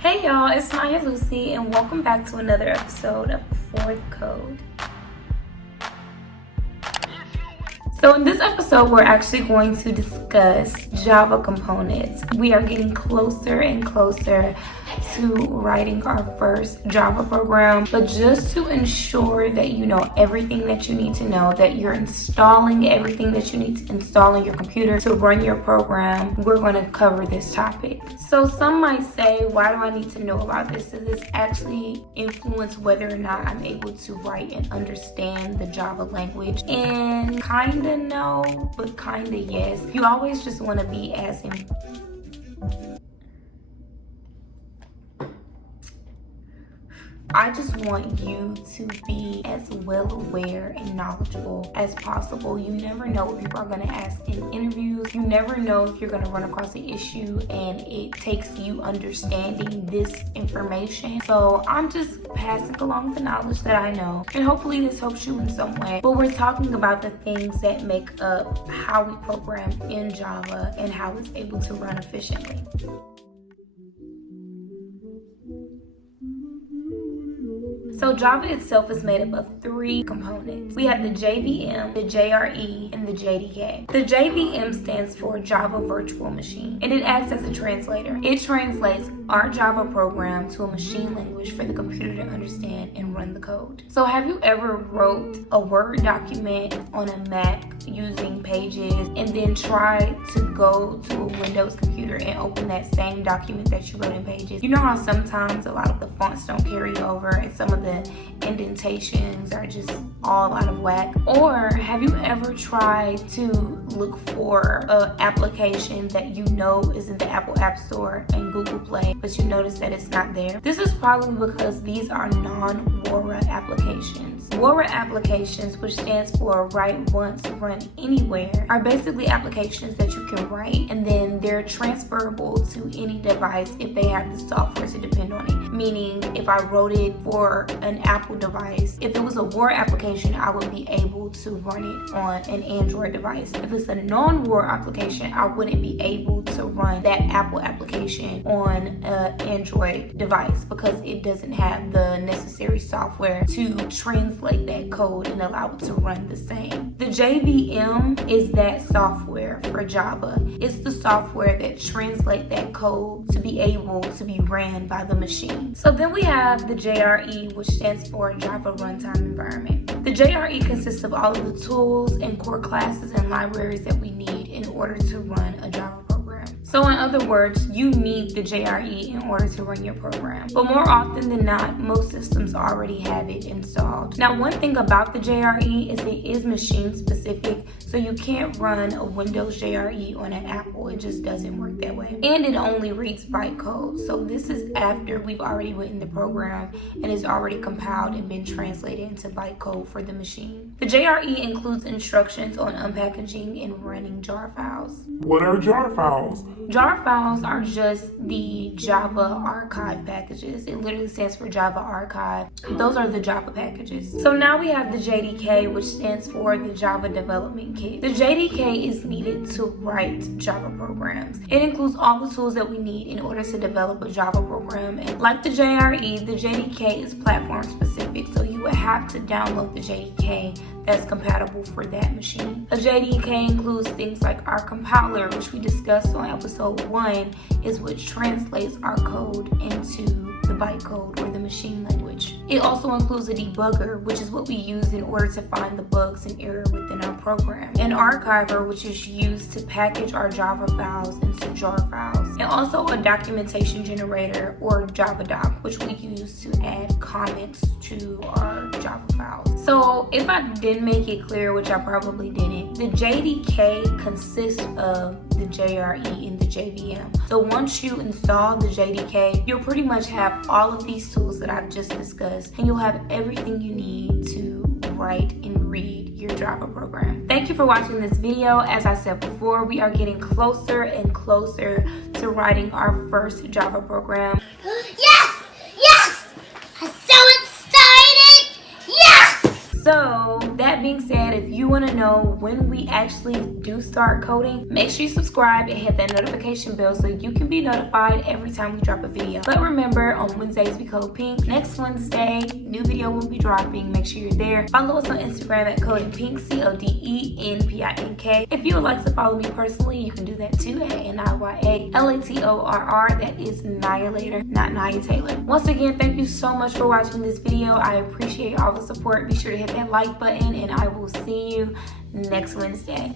Hey y'all, it's Maya Lucy and welcome back to another episode of Before the Code. So in this episode, we're actually going to discuss Java components. We are getting closer and closer to writing our first Java program, but just to ensure that you know everything that you need to know, that you're installing everything that you need to install in your computer to run your program, we're going to cover this topic. So some might say, why do I need to know about this? Does this actually influence whether or not I'm able to write and understand the Java language? And kinda no, but kinda yes. You always just want to be as I just want you to be as well aware and knowledgeable as possible. You never know what people are going to ask in interviews. You never know if you're going to run across an issue and it takes you understanding this information. So I'm just passing along the knowledge that I know, and hopefully this helps you in some way. But we're talking about the things that make up how we program in Java and how it's able to run efficiently. So Java itself is made up of three components. We have the JVM, the JRE, and the JDK. The JVM stands for Java Virtual Machine, and it acts as a translator. It translates our Java program to a machine language for the computer to understand and run the code. So have you ever wrote a Word document on a Mac using Pages and then tried to go to a Windows computer and open that same document that you wrote in Pages? You know how sometimes a lot of the fonts don't carry over and some of the indentations are just all out of whack? Or have you ever tried to look for an application that you know is in the Apple App Store and Google Play, but you notice that it's not there? This is probably because these are non-WORA applications. WORA applications, which stands for Write Once, Run Anywhere, are basically applications that you can write and then they're transferable to any device if they have the software to depend on it. Meaning, if I wrote it for an Apple device, if it was a Word application, I would be able to run it on an Android device. If it's a non-Word application, I wouldn't be able to run that Apple application on an Android device because it doesn't have the necessary software to translate that code and allow it to run the same. The JVM is that software for Java. It's the software that translates that code to be able to be ran by the machine. So then we have the JRE, which stands for Java Runtime Environment. The JRE consists of all of the tools and core classes and libraries that we need in order to run a Java program. So in other words, you need the JRE in order to run your program. But more often than not, most systems already have it installed. Now, one thing about the JRE is it is machine specific, so you can't run a Windows JRE on an Apple. It just doesn't work that way. And it only reads bytecode. So this is after we've already written the program and it's already compiled and been translated into bytecode for the machine. The JRE includes instructions on unpackaging and running jar files. What are jar files? Jar files are just the Java archive packages. It literally stands for Java archive. Those are the Java packages. So now we have the JDK, which stands for the Java Development Kit. The JDK is needed to write Java programs. It includes all the tools that we need in order to develop a Java program. And like the JRE, the JDK is platform specific, so you would have to download the JDK that's compatible for that machine. A JDK includes things like our compiler, which we discussed on episode 1, is what translates our code into the bytecode or the machine language. It also includes a debugger, which is what we use in order to find the bugs and errors within our program. An archiver, which is used to package our Java files into jar files. And also a documentation generator or JavaDoc, which we use to add comments to our Java files. So if I didn't make it clear, which I probably didn't, the JDK consists of the JRE and the JVM. So once you install the JDK, you'll pretty much have all of these tools that I've just discussed, and you'll have everything you need to write and read your Java program. Thank you for watching this video. As I said before, we are getting closer and closer to writing our first Java program. Yes! Yes! I'm so excited! Yes! So that that being said, if you want to know when we actually do start coding, make sure you subscribe and hit that notification bell so you can be notified every time we drop a video. But remember, on Wednesdays we code pink. Next Wednesday, new video will be dropping. Make sure you're there. Follow us on Instagram at CodingPink, CODENPINK. If you would like to follow me personally, you can do that too at NIYALATORR. That is Nihilator, not Nia Taylor. Once again, thank you so much for watching this video. I appreciate all the support. Be sure to hit that like button, and I will see you next Wednesday.